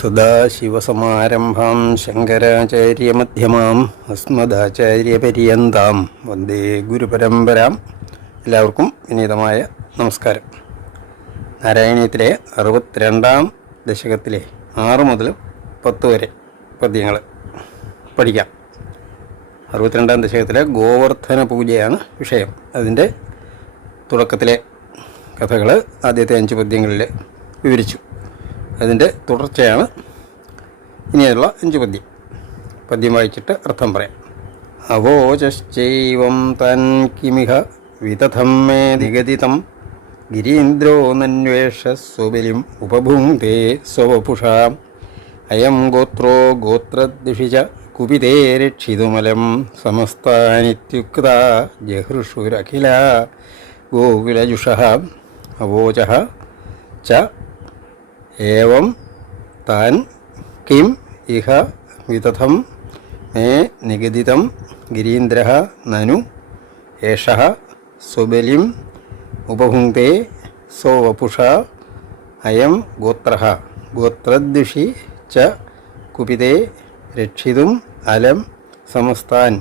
സദാശിവസമാരംഭാം ശങ്കരാചാര്യമധ്യമാം അസ്മദാചാര്യപര്യന്താം. വന്ദേ ഗുരുപരമ്പരാം. എല്ലാവർക്കും വിനീതമായ നമസ്കാരം. നാരായണീയത്തിലെ അറുപത്തിരണ്ടാം ദശകത്തിലെ ആറ് മുതൽ പത്ത് വരെ പദ്യങ്ങൾ പഠിക്കാം. അറുപത്തിരണ്ടാം ദശകത്തിലെ ഗോവർദ്ധന പൂജയാണ് വിഷയം. അതിന്റെ തുടക്കത്തിലെ കഥകൾ ആദ്യത്തെ അഞ്ച് പദ്യങ്ങളിൽ വിവരിച്ചു. അതിന്റെ തുടർച്ചയാണ്. ഇനിയുള്ള അഞ്ച് പദ്യം. പദ്യം വായിച്ചിട്ട് അർത്ഥം പറയാം. അവോചശ്ചൈവം തൻ കിമിഹ വിതഥം മേ നിഗതിതം. ഗിരീന്ദ്രോ നന്വേഷ സ്വബലിം ഉപഭുങ്ക്തേ സ്വവപുഷാ. അയം ഗോത്രോ ഗോത്രദിഷിച കുപിതേ രക്ഷിതുമലം സമസ്താനിത്യുക്ത ജഹൃഷുരഖില ഗോകുലജുഷ. അവോച ച ഏവം താൻ കിം ഇഹ വിതഥം മേ നിഗദിതം ഗിരീന്ദ്ര നനു ഏഷ സ്വബലിം ഉപഭുങ്ക്തേ വപുഷ അയം ഗോത്ര ഗോത്രദ്വിഷി ച കുപിതേ രക്ഷിതും അലം സമസ്താൻ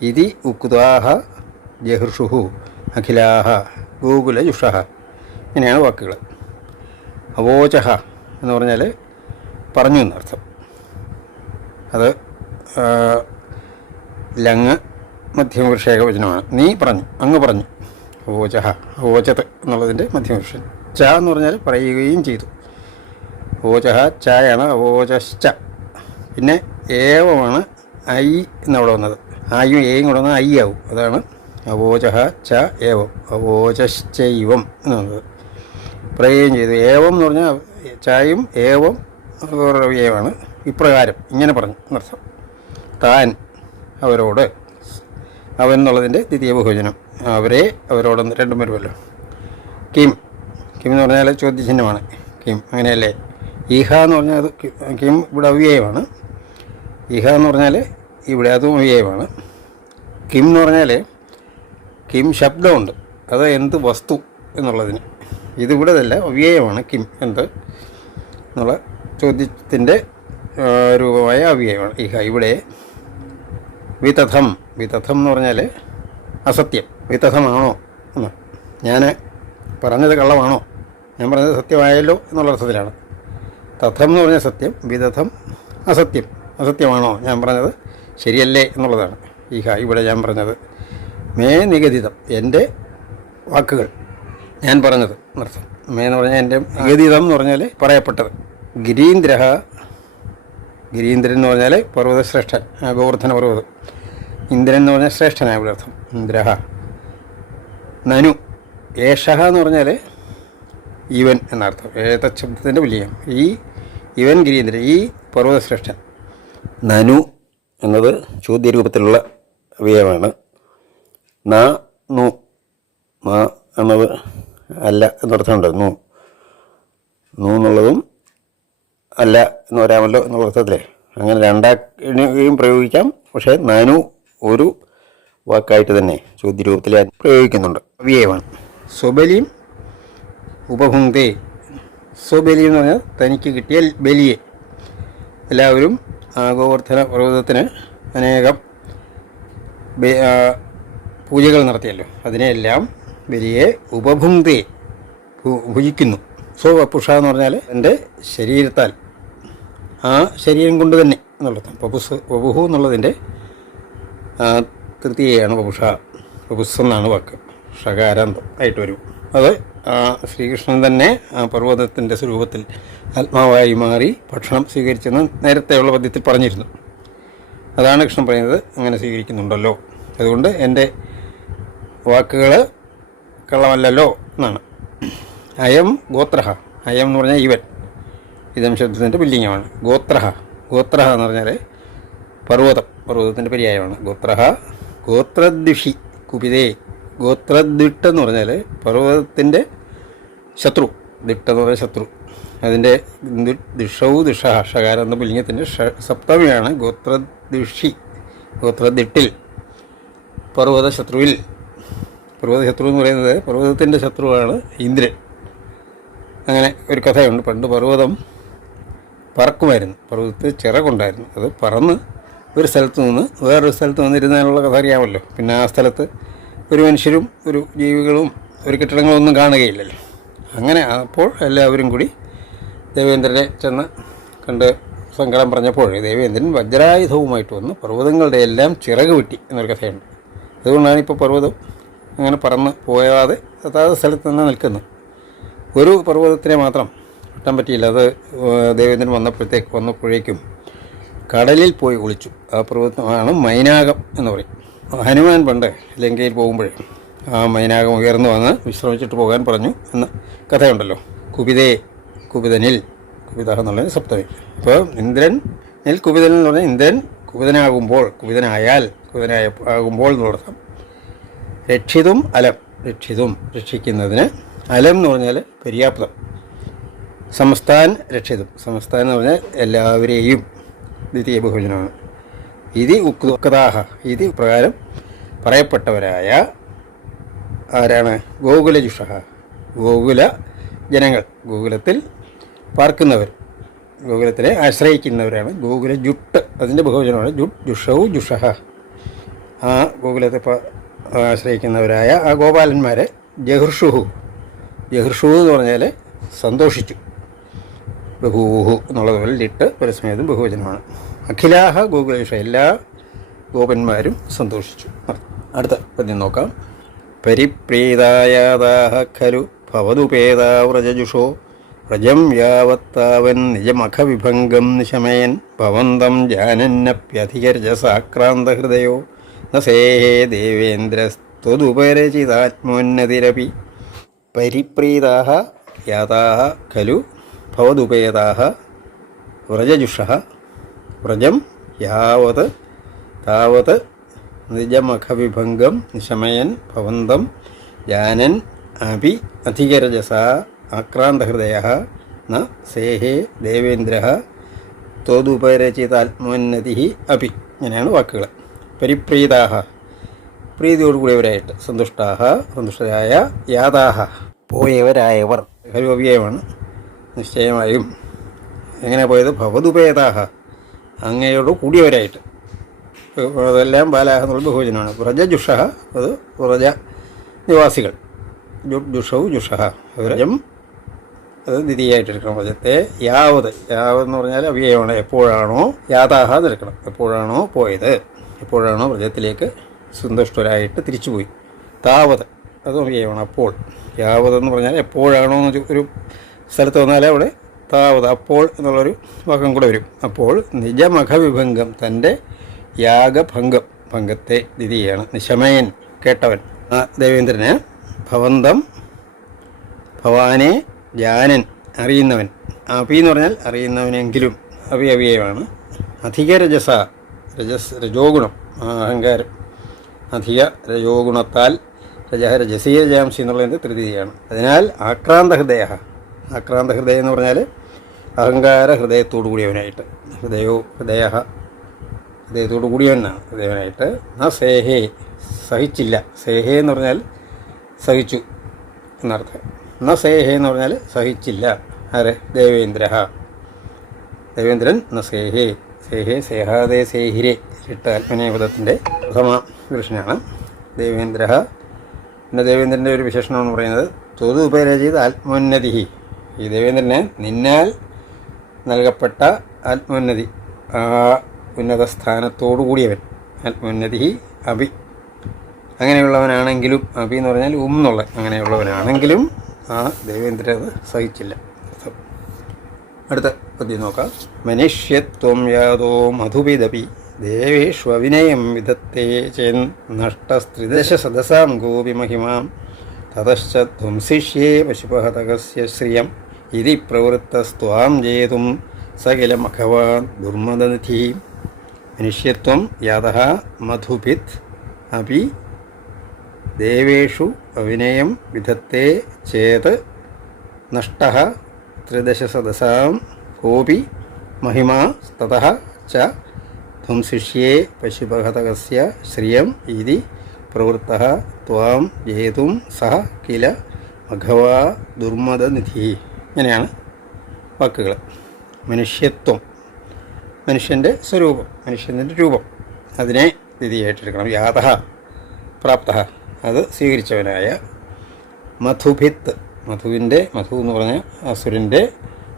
ഇതി ഉക്താഹ ജഹൃഷു അഖിലാഹ ഗോകുലജുഷ ഇങ്ങനെയാണ് വാക്കുകൾ. അവോചഹ എന്ന് പറഞ്ഞാൽ പറഞ്ഞു എന്നർത്ഥം. അത് ലങ് മധ്യമപുരുഷ ഏകവചനമാണ് നീ പറഞ്ഞു അങ്ങ് പറഞ്ഞു. അവോചഹ അവോചത് എന്നുള്ളതിന്റെ മധ്യമപുരുഷൻ. ച എന്ന് പറഞ്ഞാൽ പറയുകയും ചെയ്തു. അവോചഹ ചായാണ് അവോചശ്ച. പിന്നെ ഏവമാണ് ഐ എന്നവിടെ വന്നത്? ആയും ഏയും കൂടെ വന്നാൽ ഐ ആവും. അതാണ് അവോചഹ ച ഏവം. അവോചശ്ചൈവം എന്ന് വന്നത്. പറയുകയും ചെയ്തു. ഏവം എന്ന് പറഞ്ഞാൽ ചായയും ഏവം ഏവാണ് ഇപ്രകാരം ഇങ്ങനെ പറഞ്ഞു. എന്നർത്ഥം താൻ അവരോട് അവൻ എന്നുള്ളതിന്റെ ദ്വിതീയ ബഹുവചനം അവരെ അവരോടൊന്ന് രണ്ടും വരുമല്ലോ. കിം. കിം എന്ന് പറഞ്ഞാൽ ചോദ്യചിഹ്നമാണ്. കിം. അങ്ങനെയല്ലേ? ഇഹ എന്ന് പറഞ്ഞാൽ അത് കിം ഇവിടെ അവ്യയമാണ്. ഇഹ എന്ന് പറഞ്ഞാൽ ഇവിടെ അതും അവ്യയമാണ്. കിം എന്ന് പറഞ്ഞാൽ കിം ശബ്ദമുണ്ട്. അത് എന്ത് വസ്തു എന്നുള്ളതിന്. ഇതിവിടെ തന്നെ അവ്യയമാണ് കിം എന്ത് എന്നുള്ള ചോദ്യത്തിന്റെ രൂപമായ അവ്യയമാണ്. ഇഹ ഇവിടെ വിതഥം വിതഥം എന്ന് പറഞ്ഞാൽ അസത്യം വിതഥമാണോ എന്ന്. ഞാൻ പറഞ്ഞത് കള്ളമാണോ? ഞാൻ പറഞ്ഞത് സത്യമായല്ലോ എന്നുള്ള അർത്ഥത്തിലാണ്. തഥം എന്ന് പറഞ്ഞാൽ സത്യം വിതഥം അസത്യം അസത്യമാണോ? ഞാൻ പറഞ്ഞത് ശരിയല്ലേ എന്നുള്ളതാണ്. ഇഹ ഇവിടെ ഞാൻ പറഞ്ഞത്. മേ നിഗതിതം എന്റെ വാക്കുകൾ. ഞാൻ പറഞ്ഞത് എന്നർത്ഥം മേ എന്ന് പറഞ്ഞാൽ എന്റെ നിഗദിതം എന്ന് പറഞ്ഞാൽ പറയപ്പെട്ടത്. ഗിരീന്ദ്ര ഗിരീന്ദ്രൻ എന്ന് പറഞ്ഞാൽ പർവതശ്രേഷ്ഠൻ ഗോവർദ്ധന പർവതം. ഇന്ദ്രൻ എന്ന് പറഞ്ഞാൽ ശ്രേഷ്ഠനായ അർത്ഥം. ഇന്ദ്രഹ. നനു. ഏഷഹ എന്ന് പറഞ്ഞാൽ ഇവൻ എന്നർത്ഥം ഏത ശബ്ദത്തിന്റെ വിലയം ഈ ഇവൻ ഗിരീന്ദ്രൻ ഈ പർവതശ്രേഷ്ഠൻ. നനു എന്നത് ചോദ്യരൂപത്തിലുള്ള അവയവമാണ്. ന നു. ന എന്നത് അല്ല എന്നർത്ഥമുണ്ട് നൂ. നൂ എന്നുള്ളതും അല്ല എന്ന് പറയാമല്ലോ എന്നുള്ള അർത്ഥത്തിലേ. അങ്ങനെ രണ്ടാക്കിനെയും പ്രയോഗിക്കാം. പക്ഷേ നാനു ഒരു വാക്കായിട്ട് തന്നെ ചോദ്യരൂപത്തിൽ പ്രയോഗിക്കുന്നുണ്ട്. അവ്യയമാണ്. സ്വബലിയും ഉപഭുങ്തേ. സ്വബലി എന്ന് പറഞ്ഞാൽ തനിക്ക് കിട്ടിയ ബലിയെ. എല്ലാവരും ആഗോവർദ്ധന ഗോവർദ്ധന പർവതത്തിന് അനേകം പൂജകൾ നടത്തിയല്ലോ. അതിനെല്ലാം ബലിയെ ഉപഭുങ്തേ ഭുജിക്കുന്നു സ്വപുഷ എന്ന് പറഞ്ഞാൽ എന്റെ ശരീരത്താൽ ആ ശരീരം കൊണ്ട് തന്നെ എന്നുള്ളത് പപുസ് പപുഹു എന്നുള്ളതിന്റെ തൃതീയാണ് പപുഷ പപുസ് എന്നാണ് വാക്ക് ഷകാരാന്തം ആയിട്ട് വരും അത് ശ്രീകൃഷ്ണൻ തന്നെ ആ പർവതത്തിന്റെ സ്വരൂപത്തിൽ ആത്മാവായി മാറി ഭക്ഷണം സ്വീകരിച്ചെന്ന് നേരത്തെയുള്ള പദ്യത്തിൽ പറഞ്ഞിരുന്നു അതാണ് കൃഷ്ണൻ പറയുന്നത് അങ്ങനെ സ്വീകരിക്കുന്നുണ്ടല്ലോ അതുകൊണ്ട് എന്റെ വാക്കുകൾ കള്ളമല്ലല്ലോ എന്നാണ്. അയം ഗോത്രഹ. അയം എന്ന് പറഞ്ഞാൽ ഇവൻ. ഇതം ശബ്ദത്തിന്റെ പുല്ലിംഗമാണ്. ഗോത്രഹ. ഗോത്രഹ എന്ന് പറഞ്ഞാൽ പർവതം. പർവതത്തിന്റെ പര്യായമാണ്. ഗോത്രഹ ഗോത്രദ്വിഷി കുപിതേ. ഗോത്രദ്വിട്ട് എന്ന് പറഞ്ഞാൽ പർവതത്തിന്റെ ശത്രു. ദിട്ടെന്ന് പറഞ്ഞാൽ ശത്രു. അതിന്റെ ദുഷവും ദിഷൗ ഷകാരം എന്ന പുല്ലിംഗത്തിന്റെ സപ്തമിയാണ് ഗോത്രദിഷി ഗോത്രദിട്ടിൽ പർവത ശത്രുവിൽ പർവത ശത്രു എന്ന് പറയുന്നത് പർവതത്തിന്റെ ശത്രുവാണ് ഇന്ദ്രൻ. അങ്ങനെ ഒരു കഥയുണ്ട്. പണ്ട് പർവതം പറക്കുമായിരുന്നു. പർവതത്തിൽ ചിറകുണ്ടായിരുന്നു. അത് പറന്ന് ഒരു സ്ഥലത്ത് നിന്ന് വേറൊരു സ്ഥലത്ത് വന്നിരുന്നതിനുള്ള കഥ അറിയാമല്ലോ. പിന്നെ ആ സ്ഥലത്ത് ഒരു മനുഷ്യരും ഒരു ജീവികളും ഒരു കെട്ടിടങ്ങളും ഒന്നും കാണുകയില്ലല്ലോ. അങ്ങനെ അപ്പോൾ എല്ലാവരും കൂടി ദേവേന്ദ്രനെ ചെന്ന് കണ്ട് സങ്കടം പറഞ്ഞപ്പോൾ ദേവേന്ദ്രൻ വജ്രായുധവുമായിട്ട് വന്ന് പർവതങ്ങളുടെ എല്ലാം ചിറക് വെട്ടി എന്നൊരു കഥയുണ്ട്. അതുകൊണ്ടാണ് ഇപ്പോൾ പർവതം അങ്ങനെ പറന്ന് പോയാതെ അതാത് സ്ഥലത്ത് തന്നെ നിൽക്കുന്നു. ഒരു പർവതത്തിനെ മാത്രം വെട്ടാൻ പറ്റിയില്ല. അത് ദേവേന്ദ്രൻ വന്നപ്പോഴത്തേക്ക് വന്നപ്പോഴേക്കും കടലിൽ പോയി ഒളിച്ചു. ആ പർവതമാണ് മൈനാകം എന്ന് പറയും. ഹനുമാൻ പണ്ട് ലങ്കയിൽ പോകുമ്പോൾ ആ മൈനാകം ഉയർന്നു വന്ന് വിശ്രമിച്ചിട്ട് പോകാൻ പറഞ്ഞു എന്ന കഥയുണ്ടല്ലോ. കുപിതേ കുപിതനിൽ കുപിത എന്നുള്ളത് സപ്തമി. അപ്പോൾ ഇന്ദ്രൻ നിൽ കുപിതൻ എന്ന് പറഞ്ഞാൽ ഇന്ദ്രൻ കുപിതനാകുമ്പോൾ കുപിതനായാൽ കുപിതനായ ആകുമ്പോൾ എന്നുള്ളർത്ഥം രക്ഷിതും അലം. രക്ഷിതും രക്ഷിക്കുന്നതിന് അലം എന്ന് പറഞ്ഞാൽ പര്യാപ്തം. സംസ്ഥാൻ രക്ഷിതും. സംസ്ഥാൻ എന്ന് പറഞ്ഞാൽ എല്ലാവരെയും ദ്വിതീയ ബഹുജനമാണ് ഇതി ഉക്താഹ ഇതി പ്രകാരം പറയപ്പെട്ടവരായ ആരാണ്? ഗോകുലജുഷ. ഗോകുല ജനങ്ങൾ. ഗോകുലത്തിൽ പാർക്കുന്നവർ. ഗോകുലത്തിനെ ആശ്രയിക്കുന്നവരാണ് ഗോകുല ജുട്ട് അതിന്റെ ബഹുവചനമാണ് ജുട്ട് ജുഷവും ജുഷഹ. ആ ഗോകുലത്തെ ആശ്രയിക്കുന്നവരായ ആ ഗോപാലന്മാരെ ജഹൃഷുഹു ജഹൃഷു എന്ന് പറഞ്ഞാൽ സന്തോഷിച്ചു. ബഹൂഹു എന്നുള്ള ലിട്ട് പരസ്മേതം ബഹുവചനമാണ്. അഖിലാഹ ഗോകുലേഷ എല്ലാ ഗോപന്മാരും സന്തോഷിച്ചു. അടുത്ത പദ്യം നോക്കാം. പരിപ്രീതായാതാഹ ഖലു ഭവതുപേതാവ്രജജുഷോ വ്രജം യാവത്താവൻ നിജമഖവിഭംഗം നിശമയൻ ഭവന്തം ജാനന്നപ്യധികർജസാക്രാന്തഹൃദയോ ന ദേവേന്ദ്രസ്തുപരചിതാത്മോന്നതിരപി പരിപ്രീത പരിപ്രീതാഹ യാതാഹ ഖലു ഭവതുപേതാഹ വ്രജജുഷ. വ്രജം യാവത് താവത് നിജമഖവിഭംഗം നിശമയൻ ഭവന്തം ജാനൻ അഭി അധികരജസ ആക്രാന്തഹൃദയ. ന സേഹേ ദേവേന്ദ്ര ത്വതുപരചിതാത്മോന്നതി അഭി. ഇങ്ങനെയാണ് വാക്കുകൾ പരിപ്രീതാഹ. പ്രീതിയോടുകൂടിയവരായിട്ട് സന്തുഷ്ടാഹ സന്തുഷ്ടരായ യാതാഹ പോയവരായവർ. ഹരിവ്യയമാണ് നിശ്ചയമായും എങ്ങനെ പോയത്? ഭവതുപേതാഹ അങ്ങയോട് കൂടിയവരായിട്ട് അതെല്ലാം ബാലാഹ എന്നുള്ള ബഹുവചനമാണ്. വ്രജജുഷ അത് വ്രജ നിവാസികൾ. ജുഷവും ജുഷഹ. വ്രജം അത് ദ്വിതീയമായിട്ടെടുക്കണം വ്രജത്തെ. യാവത്. യാവെന്ന് പറഞ്ഞാൽ അവ്യയമാണ്. എപ്പോഴാണോ യാതാഹ എന്ന് എടുക്കണം. എപ്പോഴാണോ പോയത്. എപ്പോഴാണോ ഹൃദയത്തിലേക്ക് സന്തുഷ്ടരായിട്ട് തിരിച്ചുപോയി. താവത് അത് നോക്കിയാണ് അപ്പോൾ. യാവത് എന്ന് പറഞ്ഞാൽ എപ്പോഴാണോ എന്ന് ഒരു- സ്ഥലത്ത് വന്നാൽ അവിടെ താവത് അപ്പോൾ എന്നുള്ളൊരു വാക്കം കൂടെ വരും. അപ്പോൾ നിജമഖവിഭംഗം തന്റെ യാഗഭംഗം ഭംഗത്തെ ദിതിയാണ്. നിശമയൻ കേട്ടവൻ. ആ ദേവേന്ദ്രന് ഭവന്തം ഭവാനെ ജാനൻ അറിയുന്നവൻ. അപി എന്ന് പറഞ്ഞാൽ അറിയുന്നവനെങ്കിലും. അപി അവ്യയമാണ് അധിക രജസ രജോഗുണം അഹങ്കാരം. അധിക രജോഗുണത്താൽ രജ രജസീയ രജാംശി എന്നുള്ളതിന്റെ തൃതീയാണ് അതിനാൽ ആക്രാന്ത ഹൃദയ ആക്രാന്ത ഹൃദയം എന്ന് പറഞ്ഞാൽ അഹങ്കാര ഹൃദയത്തോടു കൂടിയവനായിട്ട്. ഹൃദയോ ഹൃദയ ഹൃദയത്തോടു കൂടിയവനാണ് ഹൃദയവനായിട്ട്. ആ സേഹേ സഹിച്ചില്ല. സേഹേ എന്ന് പറഞ്ഞാൽ സഹിച്ചു എന്നർത്ഥം. ന സേഹേ എന്ന് പറഞ്ഞാൽ സഹിച്ചില്ല. ആരെ? ദേവേന്ദ്ര ദേവേന്ദ്രൻ ന സേഹേ സേഹേ സേഹാദേ സേഹിരേ ഇട്ട ആത്മനേപദത്തിന്റെ പ്രഥമ പുരുഷനാണ് ദേവേന്ദ്ര പിന്നെ ദേവേന്ദ്രന്റെ ഒരു വിശേഷണമെന്ന് പറയുന്നത് തൊതു ഉപരചിത ആത്മോന്നതി ഈ ദേവേന്ദ്രന് നിന്നാൽ നൽകപ്പെട്ട ആത്മോന്നതി ആ ഉന്നത സ്ഥാനത്തോടു കൂടിയവൻ ആത്മോന്നതി അഭി. അങ്ങനെയുള്ളവനാണെങ്കിലും അഭി എന്ന് പറഞ്ഞാൽ ഉം എന്നുള്ള അങ്ങനെയുള്ളവനാണെങ്കിലും ആ ദേവേന്ദ്രൻ സഹിച്ചില്ല. അടുത്ത പദ്യം നോക്കാം. മനുഷ്യത്വം യാതോ മധുവിദപി ദേവേഷ്വവിനയം വിധത്തെ ചേൻ നഷ്ടസ്ത്രിദശ സദസാം ഗോപി മഹിമാം തതശ്ച ധ്വംസിഷ്യേ പശുപഹതകസ്യ ശ്രിയം ഇതി പ്രവൃത്തസ്ത്വാം ജേതും സകിലമഖവാൻ ദുർമദനിധി. മനുഷ്യത്വം യാത മധുപിത് അപി ദേവേഷു അവിനയം വിധത്തെ ചേത് നഷ്ട ത്രിദശസദസാം കോപി മഹിമാ തതഃ ച ധ്വംസിഷ്യേ പശുപഹതകസ്യ ശ്രിയം ഇതി പ്രവൃത്ത ത്വാം ജേതും സഹ കില മഘവാ ദുർമദനിധി. ഇങ്ങനെയാണ് വാക്കുകൾ മനുഷ്യത്വം. മനുഷ്യന്റെ സ്വരൂപം. മനുഷ്യന്റെ രൂപം. അതിനെ വിധിയായിട്ടെടുക്കണം യാത പ്രാപ്ത. അത് സ്വീകരിച്ചവനായ മധുഭിത്ത്. മധുവിന്റെ മധു എന്ന് പറഞ്ഞ അസുരന്റെ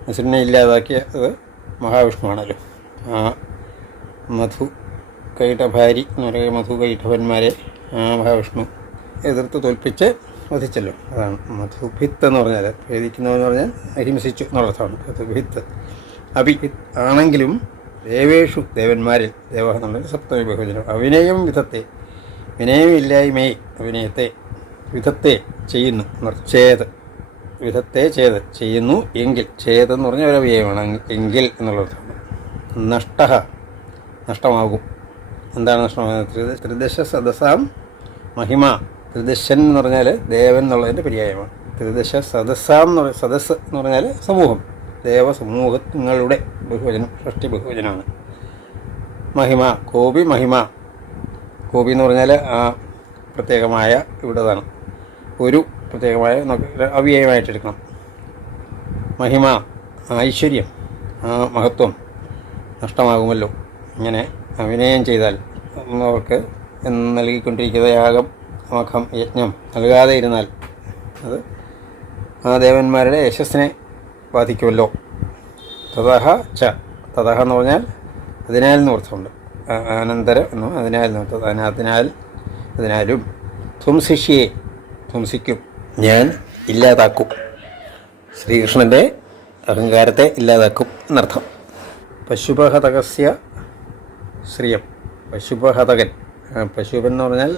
അസുരനെ ഇല്ലാതാക്കിയത് മഹാവിഷ്ണുവാണല്ലോ. ആ മധു കൈട്ടഭാരി എന്ന് പറയുക മധു കൈട്ടഭന്മാരെ ആ മഹാവിഷ്ണു എതിർത്ത് തോൽപ്പിച്ച് വധിച്ചല്ലോ. അതാണ് മധുഭിത്ത് എന്ന് പറഞ്ഞാൽ വേദിക്കുന്നതെന്ന് പറഞ്ഞാൽ അഹിംസിച്ചു എന്നുള്ളതാണ് മധുഭിത്ത് അഭി ആണെങ്കിലും ദേവേഷു ദേവന്മാരിൽ ദേവ എന്നുള്ളൊരു സപ്തമി ബഹുജനം. അഭിനയം വിധത്തെ വിനയമില്ലായ്മയെ അഭിനയത്തെ വിധത്തെ ചെയ്യുന്നു. ചേത് വിധത്തെ ചെയ്ത് ചെയ്യുന്നു എങ്കിൽ ചെയ്തെന്ന് പറഞ്ഞാൽ ഒരു വ്യയമാണ്. എങ്കിൽ എന്നുള്ളതാണ് നഷ്ട നഷ്ടമാകും. എന്താണ് നഷ്ടമാകുന്നത് ത്രിദശ സദസാം മഹിമ. ത്രിദശൻ എന്ന് പറഞ്ഞാൽ ദേവൻ എന്നുള്ളതിന്റെ പര്യായമാണ്. ത്രിദശ സദസാം എന്ന് പറയുന്നത് സദസ് എന്ന് പറഞ്ഞാൽ സമൂഹം. ദേവസമൂഹങ്ങളുടെ ബഹുവചനം ഷഷ്ടി ബഹുവചനമാണ്. മഹിമ കോപി മഹിമ. കോപി എന്ന് പറഞ്ഞാൽ ആ പ്രത്യേകമായ ഇവിടതാണ്. ഒരു പ്രത്യേകമായ അവ്യയമായിട്ട് എടുക്കണം മഹിമ ഐശ്വര്യം ആ മഹത്വം നഷ്ടമാകുമല്ലോ. ഇങ്ങനെ അഭിനയം ചെയ്താൽ അവർക്ക് നൽകിക്കൊണ്ടിരിക്കുന്ന യാഗം മഖം യജ്ഞം നൽകാതെ ഇരുന്നാൽ അത് ആ ദേവന്മാരുടെ യശസ്സിനെ ബാധിക്കുമല്ലോ. തതഹ ച. തതഹ എന്ന് പറഞ്ഞാൽ അതിനാൽ എന്ന് അർത്ഥമുണ്ട് അനന്തരം എന്നും അതിനാൽ എന്ന് അതിനാൽ അതിനാലും ധ്വംസിഷ്യയെ ധ്വംസിക്കും ഞാൻ ഇല്ലാതാക്കും. ശ്രീകൃഷ്ണന്റെ അഹങ്കാരത്തെ ഇല്ലാതാക്കും എന്നർത്ഥം. പശുപഹതകസ്യ ശ്രീയം. പശുപഹതകൻ. പശുപൻ എന്ന് പറഞ്ഞാൽ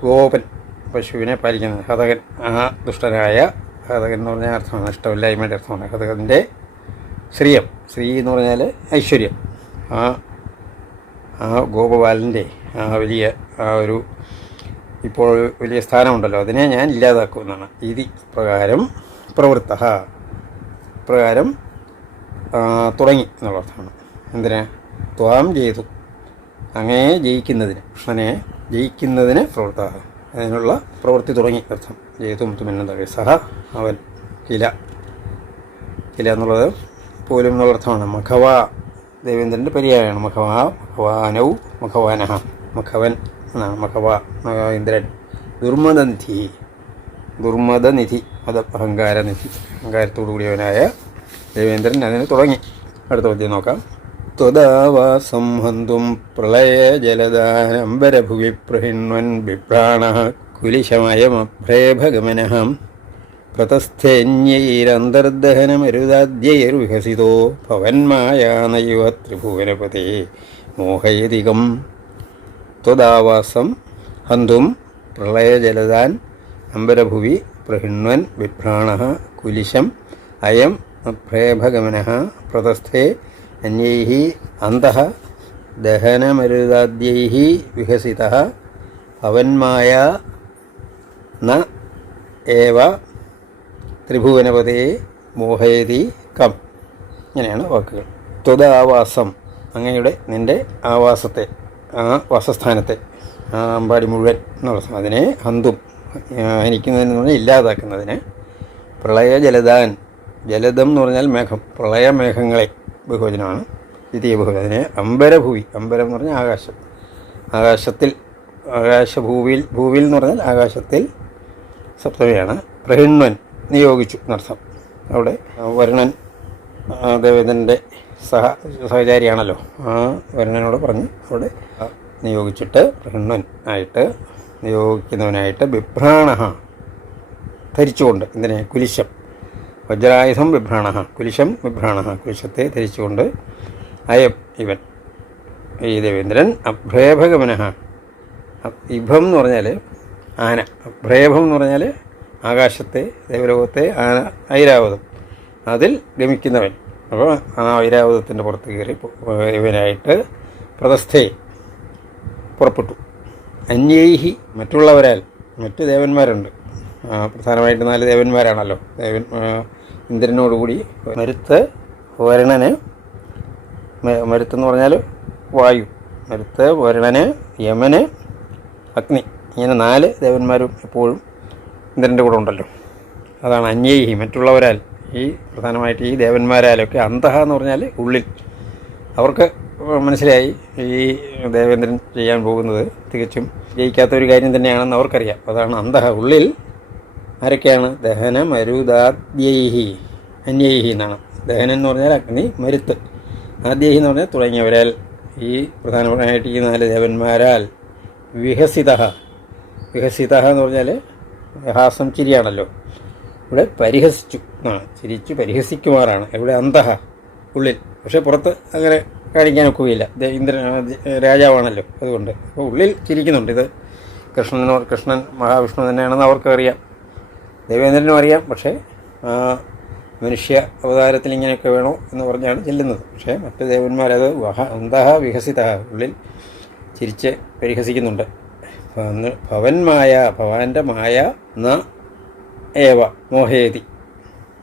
ഗോപൻ. പശുവിനെ പാലിക്കുന്നത് ഹതകൻ. ആ ദുഷ്ടനായ ഹതകൻ എന്ന് പറഞ്ഞാൽ അർത്ഥമാണ് ഇഷ്ടമില്ലായ്മയുടെ അർത്ഥമാണ്. ഹതകന്റെ ശ്രീയം. ശ്രീ എന്ന് പറഞ്ഞാൽ ഐശ്വര്യം. ആ ആ ഗോപബാലന്റെ ആ വലിയ ആ ഒരു ഇപ്പോൾ വലിയ സ്ഥാനമുണ്ടല്ലോ. അതിനെ ഞാൻ ഇല്ലാതാക്കുമെന്നാണ് ഇതി പ്രകാരം പ്രവൃത്ത പ്രകാരം തുടങ്ങി എന്നുള്ള അർത്ഥമാണ്. എന്തിനാ? ത്വാം ചെയ്തു അങ്ങനെ ജയിക്കുന്നതിന്. കൃഷ്ണനെ ജയിക്കുന്നതിന് പ്രവൃത്ത അതിനുള്ള പ്രവൃത്തി തുടങ്ങി അർത്ഥം. ജയിതും തുമെന്ന സഹ അവൻ കില. കില എന്നുള്ളത് പോലും എന്നുള്ള അർത്ഥമാണ്. മഖവ. ദേവേന്ദ്രന്റെ പര്യായമാണ് മഖവ മഖവാനൗ മഖവാനഹ. മഖവൻ. മഖ- ഇന്ദ്രൻ. ദുർമദനിധി ദുർമദനിധി അത് അഹങ്കാരനിധി അഹങ്കാരത്തോടു കൂടിയവനായ ദേവേന്ദ്രൻ അതിന് തുടങ്ങി. അടുത്ത പദ്യം നോക്കാം. ത്വദാവാസം ഹന്തും പ്രളയജലദാനംബരഭുവി പ്രഹിണ്വൻ ബിഭ്രാണ കുലിശമയമഭ്രേഭഗമനഃ പ്രതസ്ഥന്യൈരന്തർദഹനമരുതാദ്യൈർവിഹസിതോ ഭവന്മായാനയുവ ത്രിഭുവനപതി. മോഹയതികം ത്വദാവാസം ഹന്തും പ്രളയജലദാൻ അംബരഭുവി പ്രഹിണ്വൻ വിഭ്രാണ കുലിശം അയം അഭ്രേഭഗമന പ്രതസ്ഥേ അന്യൈ അന്ത ദഹനമരുതാദ്യൈ വികസി പവന്മായ ത്രിഭുവനപതേ മോഹയതി കം. ഇങ്ങനെയാണ് വാക്കുകൾ. ത്വതാവാസം അങ്ങയുടെ നിന്റെ ആവാസത്തെ. ആ വാസസ്ഥാനത്തെ ആ അമ്പാടി മുഴുവൻ എന്നുള്ള അതിനെ ഹന്തും ഹനിക്കുന്നതിന് പറഞ്ഞാൽ ഇല്ലാതാക്കുന്നതിന് പ്രളയ ജലദാൻ ജലദം എന്ന് പറഞ്ഞാൽ മേഘം പ്രളയമേഘങ്ങളെ ബഹുവചനമാണ്. ദ്വിതീയ ബഹുവചനം അതിനെ അമ്പരഭൂവി അമ്പരം എന്ന് പറഞ്ഞാൽ ആകാശം. ആകാശത്തിൽ ആകാശഭൂവിയിൽ ഭൂവിൽ എന്ന് പറഞ്ഞാൽ ആകാശത്തിൽ സപ്തമിയാണ്. പ്രഹിണ്വൻ നിയോഗിച്ചു എന്നർത്ഥം. അവിടെ വരുണൻ ദേവേന്ദ്രന്റെ സഹ സഹചാരിയാണല്ലോ. ആ വരുണനോട് പറഞ്ഞ് അവിടെ നിയോഗിച്ചിട്ട് ബ്രഹ്മൻ ആയിട്ട് നിയോഗിക്കുന്നവനായിട്ട് ബിഭ്രാണ ധരിച്ചുകൊണ്ട് എന്തിനെ? കുലിശം. വജ്രായുധം ബിഭ്രാണ കുലിശം ബിഭ്രാണ കുലിശത്തെ ധരിച്ചുകൊണ്ട് അയം ഇവൻ. ഈ ദേവേന്ദ്രൻ അഭ്രേഭഗമന ഇഭം എന്ന് പറഞ്ഞാൽ ആന. അഭ്രേഭം എന്ന് പറഞ്ഞാൽ ആകാശത്തെ ദേവലോകത്തെ ആന ഐരാവതം. അതിൽ ഗമിക്കുന്നവൻ. അപ്പോൾ ആ ഐരാവതത്തിന്റെ പുറത്ത് കയറി ഇവനായിട്ട് പ്രതസ്ഥേ പുറപ്പെട്ടു. അന്യേഹി മറ്റുള്ളവരാൽ മറ്റ് ദേവന്മാരുണ്ട്. പ്രധാനമായിട്ട് നാല് ദേവന്മാരാണല്ലോ. ദേവൻ ഇന്ദ്രനോടുകൂടി മരുത്ത് വരുണന് മരുത്തെന്ന് പറഞ്ഞാൽ വായു. മരുത്ത് വരുണന് യമന് അഗ്നി. ഇങ്ങനെ നാല് ദേവന്മാരും എപ്പോഴും ഇന്ദ്രന്റെ കൂടെ ഉണ്ടല്ലോ. അതാണ് അന്യേഹി മറ്റുള്ളവരാൽ ഈ പ്രധാനമായിട്ട് ഈ ദേവന്മാരാലൊക്കെ അന്തഹ എന്ന് പറഞ്ഞാൽ ഉള്ളിൽ. അവർക്ക് മനസ്സിലായി ഈ ദേവേന്ദ്രൻ ചെയ്യാൻ പോകുന്നത്. തികച്ചും ജയിക്കാത്ത ഒരു കാര്യം തന്നെയാണെന്ന് അവർക്കറിയാം. അതാണ് അന്തഹ. ഉള്ളിൽ ആരൊക്കെയാണ്? ദഹന മരുദാദ്യൈഹി അന്യൈഹി എന്നാണ്. ദഹനം എന്ന് പറഞ്ഞാൽ അഗ്നി മരുത്ത്. ആദ്യൈഹി എന്ന് പറഞ്ഞാൽ തുടങ്ങിയവരാൽ ഈ പ്രധാനമായിട്ട് ഈ നാല് ദേവന്മാരാൽ വികസിത വികസിത എന്ന് പറഞ്ഞാൽ ഹാസം ചിരിയാണല്ലോ. ഇവിടെ പരിഹസിച്ചു. എന്നാണ് ചിരിച്ചു പരിഹസിക്കുമാറാണ്. എവിടെ അന്തഹ? ഉള്ളിൽ. പക്ഷേ പുറത്ത് അങ്ങനെ കാണിക്കാൻ ഒക്കുകയില്ല ഇന്ദ്രൻ രാജാവാണല്ലോ അതുകൊണ്ട്. അപ്പോൾ ഉള്ളിൽ ചിരിക്കുന്നുണ്ട്. ഇത് കൃഷ്ണനോ കൃഷ്ണൻ മഹാവിഷ്ണു തന്നെയാണെന്ന് അവർക്കറിയാം. ദേവേന്ദ്രനും അറിയാം. പക്ഷേ ആ, മനുഷ്യ അവതാരത്തിൽ ഇങ്ങനെയൊക്കെ വേണോ എന്ന് പറഞ്ഞാണ് ചെല്ലുന്നത്. പക്ഷേ മറ്റ് ദേവന്മാരത് വഹ അന്തഹ വികസിത ഉള്ളിൽ ചിരിച്ച് പരിഹസിക്കുന്നുണ്ട്. ഭവൻ- മായ ഭവാന്റെ മായ ന ഏവ മോഹേതി.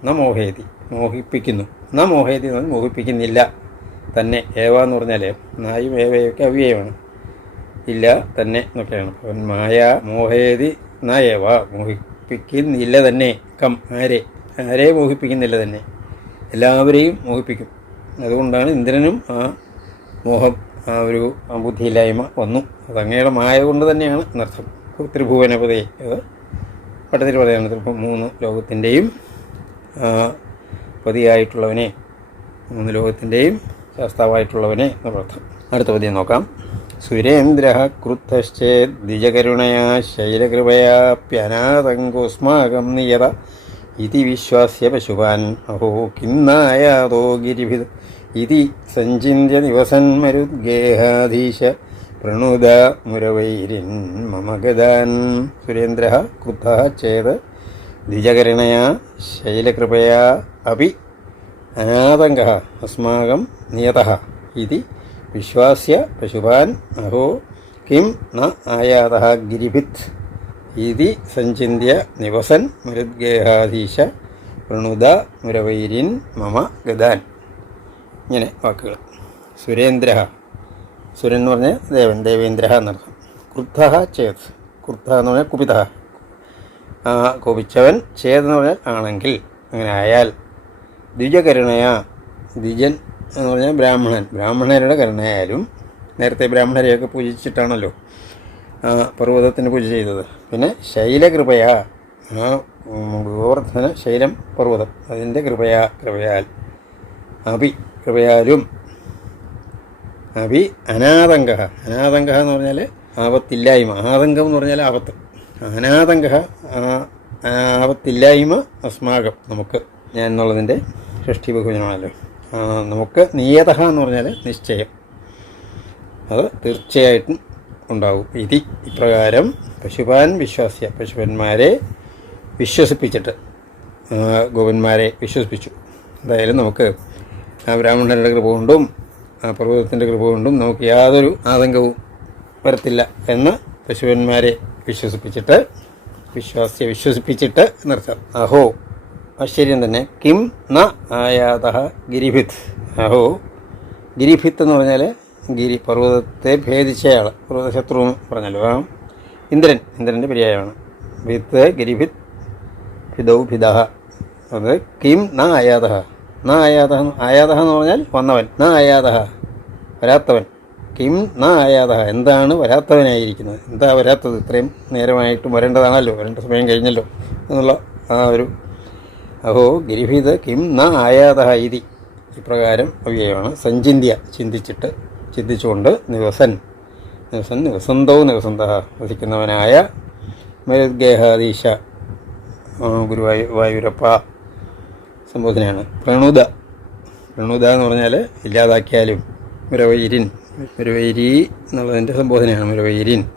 ന മോഹേതി. മോഹിപ്പിക്കുന്നു. ന മോഹേതി എന്ന് മോഹിപ്പിക്കുന്നില്ല. തന്നെ ഏവ എന്ന് പറഞ്ഞാൽ നായും ഏവയൊക്കെ അവ്യയമാണ്. ഇല്ല തന്നെ എന്നൊക്കെയാണ്. അവൻ മായ മോഹേതി ന ഏവ. മോഹിപ്പിക്കുന്നില്ല തന്നെ. കം ആരെ? ആരെ മോഹിപ്പിക്കുന്നില്ല തന്നെ? എല്ലാവരെയും മോഹിപ്പിക്കും. അതുകൊണ്ടാണ് ഇന്ദ്രനും ആ മോഹം ആ ഒരു ബുദ്ധിയില്ലായ്മ വന്നു. അത് അങ്ങയുടെ മായ കൊണ്ട് തന്നെയാണ് എന്നർത്ഥം. ത്രിഭുവനപതയെ അത് പട്ടത്തിൽ പറയാണ് ത്രിഭു മൂന്ന് ലോകത്തിന്റെയും പതിയായിട്ടുള്ളവനെ മൂന്ന് ലോകത്തിന്റെയും ശാസ്താവായിട്ടുള്ളവനെ എന്നർത്ഥം അടുത്ത പദ്യം നോക്കാം. സുരേന്ദ്ര ക്രുദ്ധശ്ചേത് ദ്വിജകരുണയാ ശൈലകൃപയാപ്യനാതങ്കോസ്മാകം നിയത ഇതി വിശ്വാസ്യ പശുപാൻ. അഹോ കിന്നായാതോ ഗിരിഭിത ഇതി സഞ്ചിന്യ ദിവസന്മരുദ്ഗേഹാധീശ പ്രണുത മുരവൈരിൻ മമ ഗതാൻ സുരേന്ദ്ര ക്രുദ്ധ ചേത് ദ്വിജകരുണയാ ശൈലകൃപയാ അപി അനാതങ്ക അസ്മാകം നിയത ഇതി വിശ്വാസ്യ പശുപാൻ അഹോ കിം ന ആയാത ഗിരിഭിത് ഇതി സഞ്ചിന്യ നിവസൻ മരുദ്ഗേഹാധീശ പ്രണുത മുരവൈരിൻ മമ ഗതാൻ ഇങ്ങനെ വാക്കുകൾ സുരേന്ദ്ര സുരൻ എന്ന് പറഞ്ഞാൽ ദേവൻ. ദേവേന്ദ്ര എന്നർത്ഥം. ക്രുദ്ധ ചേത്. ക്രുദ്ധ എന്ന് പറഞ്ഞാൽ കുപിത കോപിച്ചവൻ ചേതെന്ന് പറഞ്ഞാൽ ആണെങ്കിൽ അങ്ങനെ ആയാൽ ദ്വിജകരുണയ ദ്വിജൻ എന്ന് പറഞ്ഞാൽ ബ്രാഹ്മണൻ. ബ്രാഹ്മണരുടെ കരുണയായാലും നേരത്തെ ബ്രാഹ്മണരെയൊക്കെ പൂജിച്ചിട്ടാണല്ലോ പർവതത്തിന് പൂജ ചെയ്തത്. പിന്നെ ശൈലകൃപയ ആ ഗോവർദ്ധന ശൈലം പർവതം. അതിന്റെ കൃപയാ കൃപയാൽ അഭി കൃപയാലും അഭി അനാതങ്ക അനാതങ്ക എന്ന് പറഞ്ഞാൽ ആപത്തില്ലായ്മ. ആതങ്കം എന്ന് പറഞ്ഞാൽ ആപത്ത്. അനാതങ്ക ആപത്തില്ലായ്മ അസ്മാകം നമുക്ക്. ഞാൻ എന്നുള്ളതിന്റെ ഷഷ്ടി ബഹുജനമാണല്ലോ. നമുക്ക് നിയത എന്ന് പറഞ്ഞാൽ നിശ്ചയം. അത് തീർച്ചയായിട്ടും ഉണ്ടാവും. ഇതി ഇപ്രകാരം പശുപാൻ വിശ്വാസ്യ പശുപന്മാരെ വിശ്വസിപ്പിച്ചിട്ട് ഗോപന്മാരെ വിശ്വസിപ്പിച്ചു. എന്തായാലും നമുക്ക് ആ ബ്രാഹ്മണന്റെ കൃപ കൊണ്ടും ആ പർവതത്തിന്റെ കൃപ കൊണ്ടും നമുക്ക് യാതൊരു ആതങ്കവും വരത്തില്ല എന്ന് പശുപന്മാരെ വിശ്വസിപ്പിച്ചിട്ട് വിശ്വാസിയെ വിശ്വസിപ്പിച്ചിട്ട് നിർത്താം. അഹോ ആശ്ചര്യം തന്നെ. കിം ന ആയാത ഗിരിഭിത്ത് അഹോ ഗിരിഭിത്ത് എന്ന് പറഞ്ഞാൽ ഗിരി പർവതത്തെ ഭേദിച്ചയാൾ പർവതശത്രു എന്ന് പറഞ്ഞല്ലോ ആ ഇന്ദ്രൻ ഇന്ദ്രന്റെ പര്യായമാണ്. ഭിത്ത് ഗിരിഭിത് ഭിതൗ ഭിത അത് കിം ന ആയാത ന ആയാത ആയാത എന്ന് പറഞ്ഞാൽ വന്നവൻ. ന ആയാത വരാത്തവൻ. കിം ന ആയാത. എന്താണ് വരാത്തവനായിരിക്കുന്നത്? എന്താ വരാത്തത്? ഇത്രയും നേരമായിട്ടും വരേണ്ടതാണല്ലോ. വരേണ്ട സമയം കഴിഞ്ഞല്ലോ എന്നുള്ള ആ ഒരു അഹോ ഗിരിഭീത കിം ന ആയാത ഇതി. ഇപ്രകാരം അവ്യയമാണ് സഞ്ചിന്യ ചിന്തിച്ചിട്ട് ചിന്തിച്ചുകൊണ്ട് നിവസൻ. നിവസൻ നിവസന്തോ നിവസന്ത. വസിക്കുന്നവനായ മരുദ്ഗേഹാദീശ ഗുരുവായു വായൂരപ്പ സംബോധനയാണ്. പ്രണുത. പ്രണുത എന്ന് പറഞ്ഞാൽ ഇല്ലാതാക്കിയാലും. മുരവൈരിൻ മുരവൈരി എന്നുള്ളതിന്റെ സംബോധനയാണ് മുരവൈരിൻ.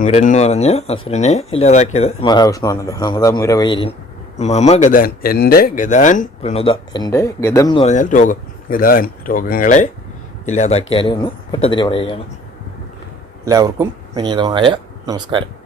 മുരൻ എന്ന് പറഞ്ഞ് അസുരനെ ഇല്ലാതാക്കിയത് മഹാവിഷ്ണുവാണല്ലോ. അമത മുരവൈരിൻ. മമ ഗതാൻ എന്റെ ഗതാൻ പ്രണുത. എന്റെ ഗതം എന്ന് പറഞ്ഞാൽ രോഗം. ഗതാൻ രോഗങ്ങളെ ഇല്ലാതാക്കിയാലും എന്ന് പട്ടത്തിൽ പറയുകയാണ്. എല്ലാവർക്കും വിനീതമായ നമസ്കാരം.